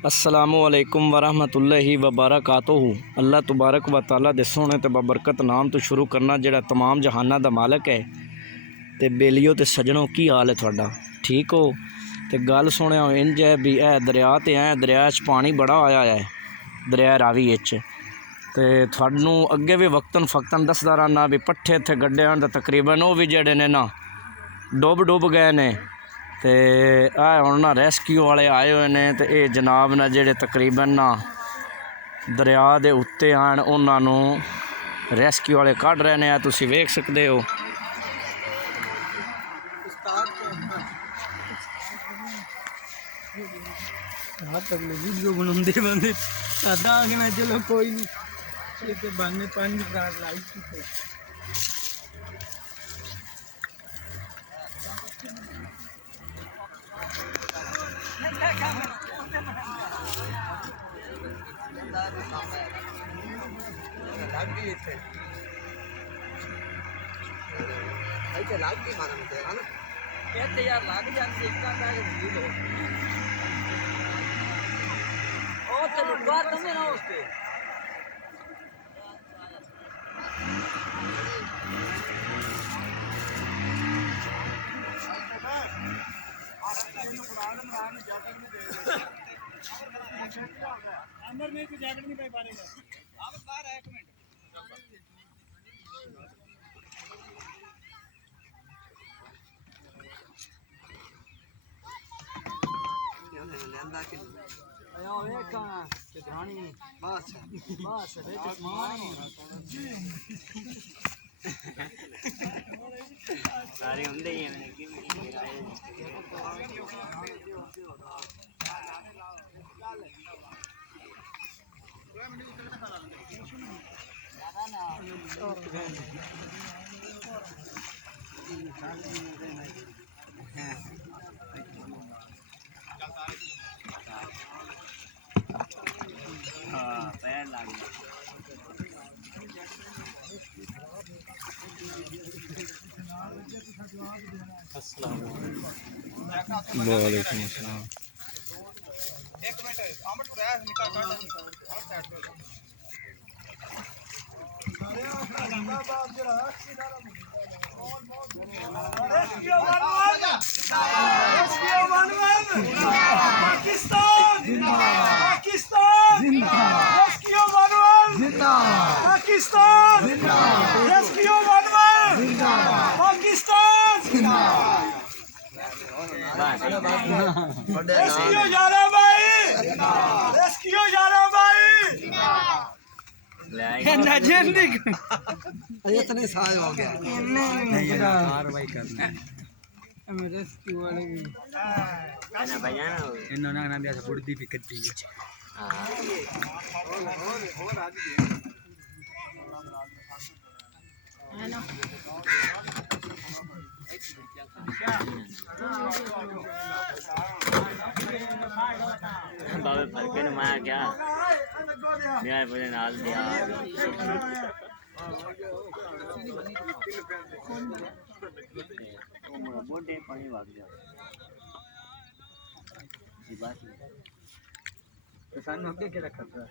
अस्सलामुअलैकुम वरहमतुल्लाहि वबरकातुहू। अल्लाह तबारक व तआला दे सोहने ते बबरकत नाम तो शुरू करना जिहड़ा तमाम जहाना दा मालक है। ते बेलियो ते सजनों की हाल है तुहाडा? ठीक हो? ते गल सुनिया इंज है भी दरिया ते दरिया च पानी बड़ा आया है, दरिया रावी ते थानू अगे भी वक्तन फक्तन दसदा रहना भी पट्ठे इत्थे गड्ढे होने तकरीबन वो भी जेहड़े ने ना डुब गए ने। ते हुण ना रेस्क्यू वाले आए हुए ने ते ये जनाब ना जेहड़े तकरीबन ना दरिया दे उत्ते आन उन्होंने रेस्क्यू वाले कढ़ रहे हैं। तुसीं वेख सकते हो। वीडियो बनाते बंदे चलो कोई नहीं बने 5 मिनट लाइक यार लग जाती ना उसके अंदर में जैकेट नहीं पाई पारेगा। आप बाहर है 1 मिनट सारे होंगे ही पैर लग वालेकुम अस्सलाम। 1 मिनट आमट रहा निकाल और साइड पे इतने साल हो गया कार्रवाई करना रेस्क्यू वाले भी ना भैया ना इन्होंने ना भी बुढ़दी भी कच्ची है ना बाबे फरके ने माया क्या मेरा पूरे नाल दिया मोटे पानी भाग गया तो सानू अगे के रखा था